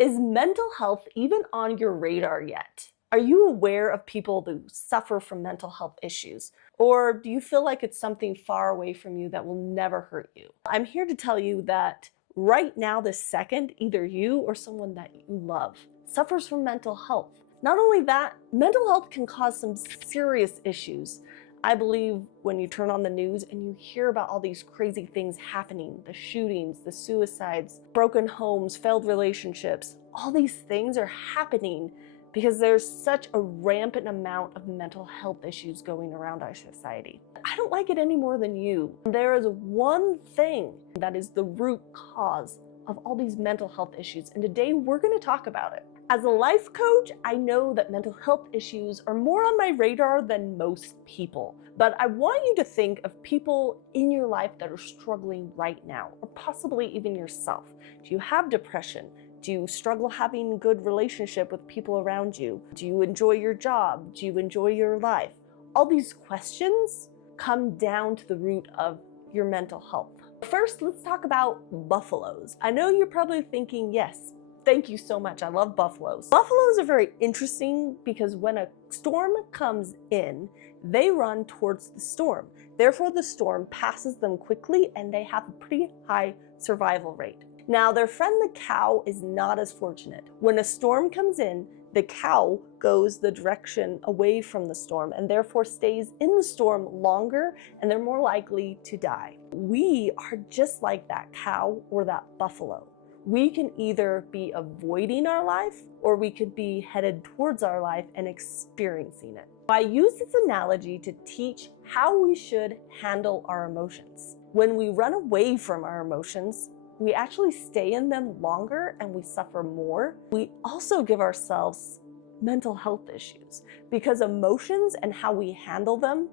Is mental health even on your radar yet? Are you aware of people who suffer from mental health issues? Or do you feel like it's something far away from you that will never hurt you? I'm here to tell you that right now, this second, either you or someone that you love suffers from mental health. Not only that, mental health can cause some serious issues. I believe when you turn on the news and you hear about all these crazy things happening, the shootings, the suicides, broken homes, failed relationships, all these things are happening because there's such a rampant amount of mental health issues going around our society. I don't like it any more than you. There is one thing that is the root cause of all these mental health issues, and today we're going to talk about it. As a life coach, I know that mental health issues are more on my radar than most people, but I want you to think of people in your life that are struggling right now, or possibly even yourself. Do you have depression? Do you struggle having a good relationship with people around you? Do you enjoy your job? Do you enjoy your life? All these questions come down to the root of your mental health. First, let's talk about buffaloes. I know you're probably thinking, yes, thank you so much. I love buffaloes. Buffaloes are very interesting because when a storm comes in, they run towards the storm. Therefore, the storm passes them quickly and they have a pretty high survival rate. Now, their friend the cow is not as fortunate. When a storm comes in, the cow goes the direction away from the storm and therefore stays in the storm longer, and they're more likely to die. We are just like that cow or that buffalo. We can either be avoiding our life or we could be headed towards our life and experiencing it. I use this analogy to teach how we should handle our emotions. When we run away from our emotions, we actually stay in them longer and we suffer more. We also give ourselves mental health issues because emotions and how we handle them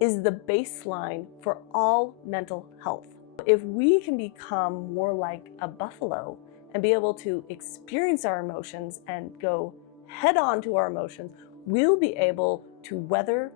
is the baseline for all mental health. If we can become more like a buffalo and be able to experience our emotions and go head on to our emotions, we'll be able to weather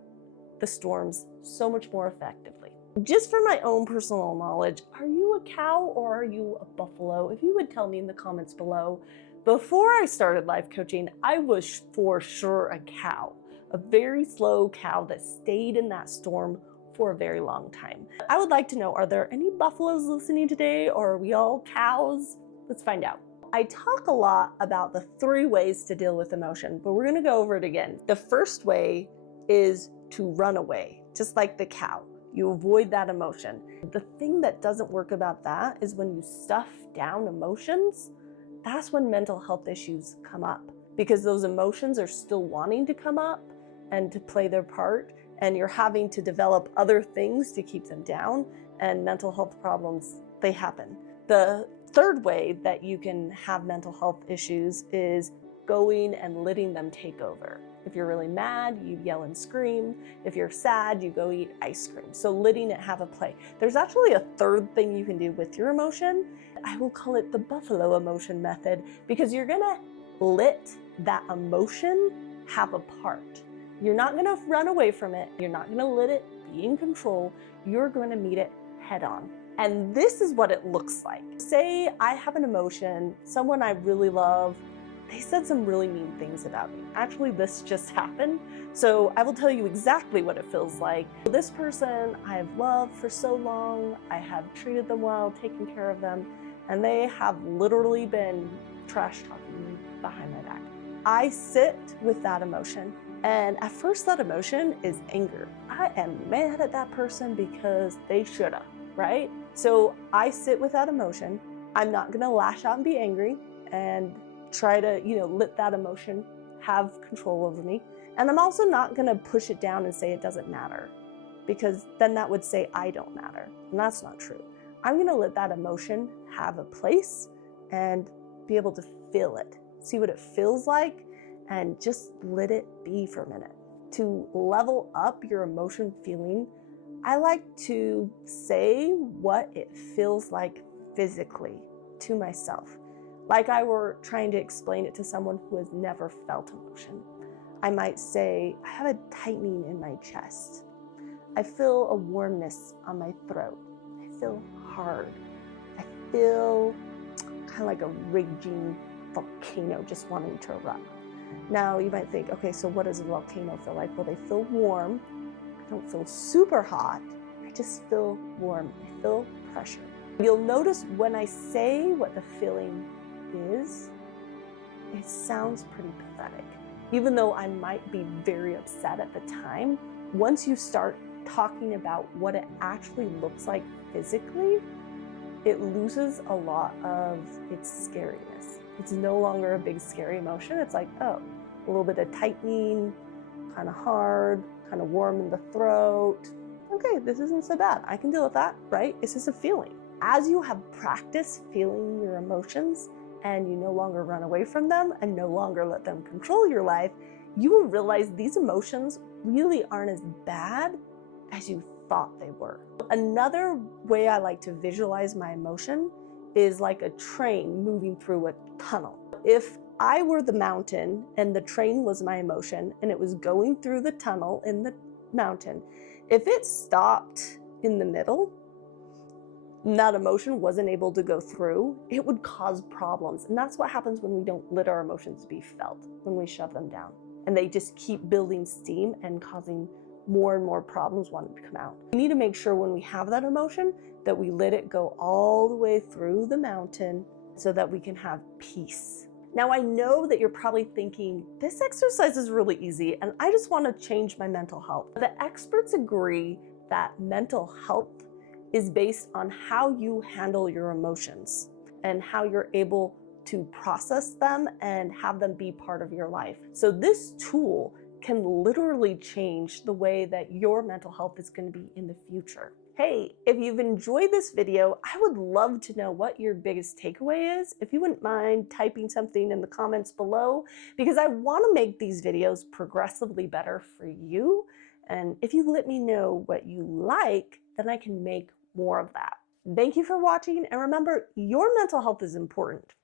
the storms so much more effectively. Just for my own personal knowledge, are you a cow or are you a buffalo? If you would tell me in the comments below. Before I started life coaching, I was for sure a cow, a very slow cow that stayed in that storm for a very long time. I would like to know, are there any buffaloes listening today, or are we all cows? Let's find out. I talk a lot about the 3 ways to deal with emotion, but we're gonna go over it again. The first way is to run away, just like the cow. You avoid that emotion. The thing that doesn't work about that is when you stuff down emotions, that's when mental health issues come up, because those emotions are still wanting to come up and to play their part, and you're having to develop other things to keep them down, and mental health problems, they happen. The third way that you can have mental health issues is going and letting them take over. If you're really mad, you yell and scream. If you're sad, you go eat ice cream. So letting it have a play. There's actually a third thing you can do with your emotion. I will call it the buffalo emotion method, because you're gonna let that emotion have a part. You're not gonna run away from it. You're not gonna let it be in control. You're gonna meet it head on. And this is what it looks like. Say I have an emotion, someone I really love, they said some really mean things about me. Actually, this just happened. So I will tell you exactly what it feels like. This person I have loved for so long, I have treated them well, taken care of them, and they have literally been trash talking me behind my back. I sit with that emotion. And at first that emotion is anger. I am mad at that person because they shoulda, right? So I sit with that emotion. I'm not gonna lash out and be angry and try to, let that emotion have control over me. And I'm also not gonna push it down and say it doesn't matter, because then that would say I don't matter, and that's not true. I'm gonna let that emotion have a place and be able to feel it, see what it feels like, and just let it be for a minute. To level up your emotion feeling, I like to say what it feels like physically to myself, like I were trying to explain it to someone who has never felt emotion. I might say, I have a tightening in my chest. I feel a warmness on my throat. I feel hard. I feel kind of like a raging volcano just wanting to erupt. Now you might think, okay, so what does a volcano feel like? Well, they feel warm. I don't feel super hot. I just feel warm. I feel pressure. You'll notice when I say what the feeling is, it sounds pretty pathetic. Even though I might be very upset at the time, once you start talking about what it actually looks like physically, it loses a lot of its scariness. It's no longer a big scary emotion. It's like, oh, a little bit of tightening, kind of hard, kind of warm in the throat. Okay, this isn't so bad. I can deal with that, right? It's just a feeling. As you have practiced feeling your emotions and you no longer run away from them and no longer let them control your life, you will realize these emotions really aren't as bad as you thought they were. Another way I like to visualize my emotion is like a train moving through a tunnel. If I were the mountain and the train was my emotion and it was going through the tunnel in the mountain, if it stopped in the middle, that emotion wasn't able to go through, it would cause problems. And that's what happens when we don't let our emotions be felt, when we shove them down. And they just keep building steam and causing more and more problems wanting to come out. We need to make sure when we have that emotion that we let it go all the way through the mountain so that we can have peace. Now, I know that you're probably thinking, this exercise is really easy and I just want to change my mental health. The experts agree that mental health is based on how you handle your emotions and how you're able to process them and have them be part of your life. So this tool can literally change the way that your mental health is going to be in the future. Hey, if you've enjoyed this video, I would love to know what your biggest takeaway is. If you wouldn't mind typing something in the comments below, because I want to make these videos progressively better for you. And if you let me know what you like, then I can make more of that. Thank you for watching, and remember, your mental health is important.